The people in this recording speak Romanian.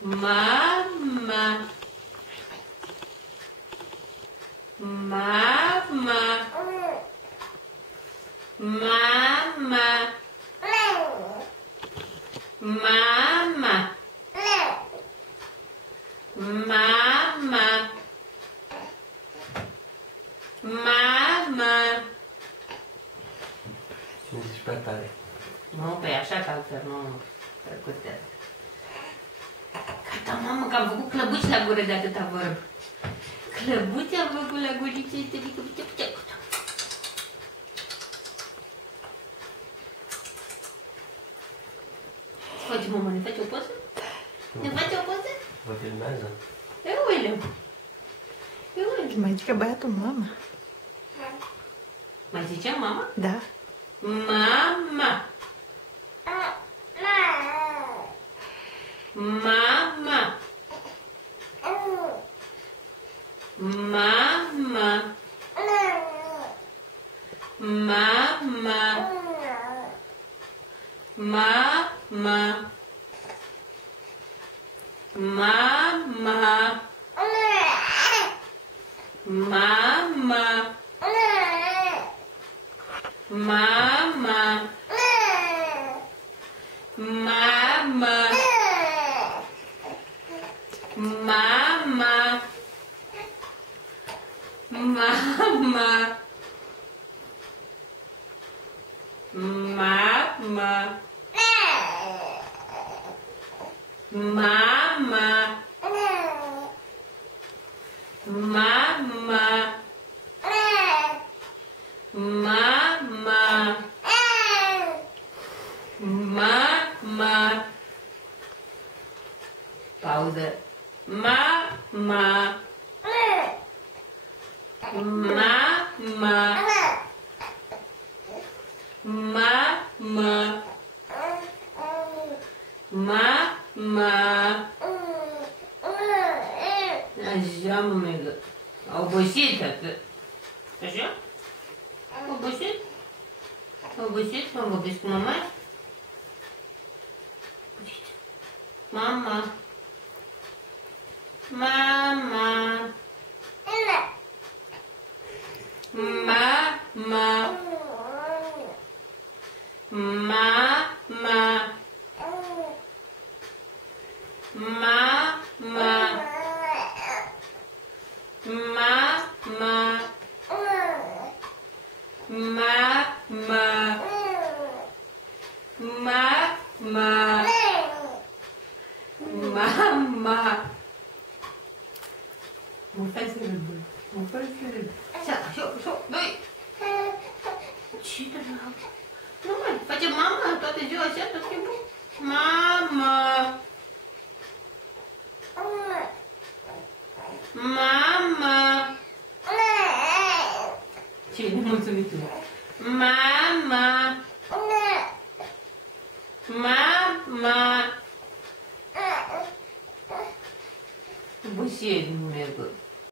Mama. Mama. Mama. Mama. Mama. Mama. Cine zici prea tare? Nu, pe așa că altfel nu trecutează. Gata, mamă, că am făcut clăbuți la gură de atâta vorbă. Clăbuți am făcut la guriță, este mică, uite. Face, mama, ne face o poză? Ne face o poză? Vă filmează? Eu uite. Mai zice băiatul mama. Mai zicea mama? Da. Mama. Mama. Mama. Mama. Mama. Mama. Mama. Mama. Mama. Mama. Mama. Mama. Mama. Mama. Mama. Mama. Pauză. Mama. Mama. Mama. Mama. Așa, mămigă. A obosit, tată. Așa? Obosit? Obosit? Mă vorbesc cu mama? Mama. Mama. Mama. Mama. Mama. Mama. Mama. Mama. Mama. Mă faci să râd, băi. Mă faci să râd. Așa, doi. Ce drag. Nu mai, face mama toată ziua așa, tot timpul. Mama. Mama. Ce nemulțumit tu. Mama. Mama. Bușieri,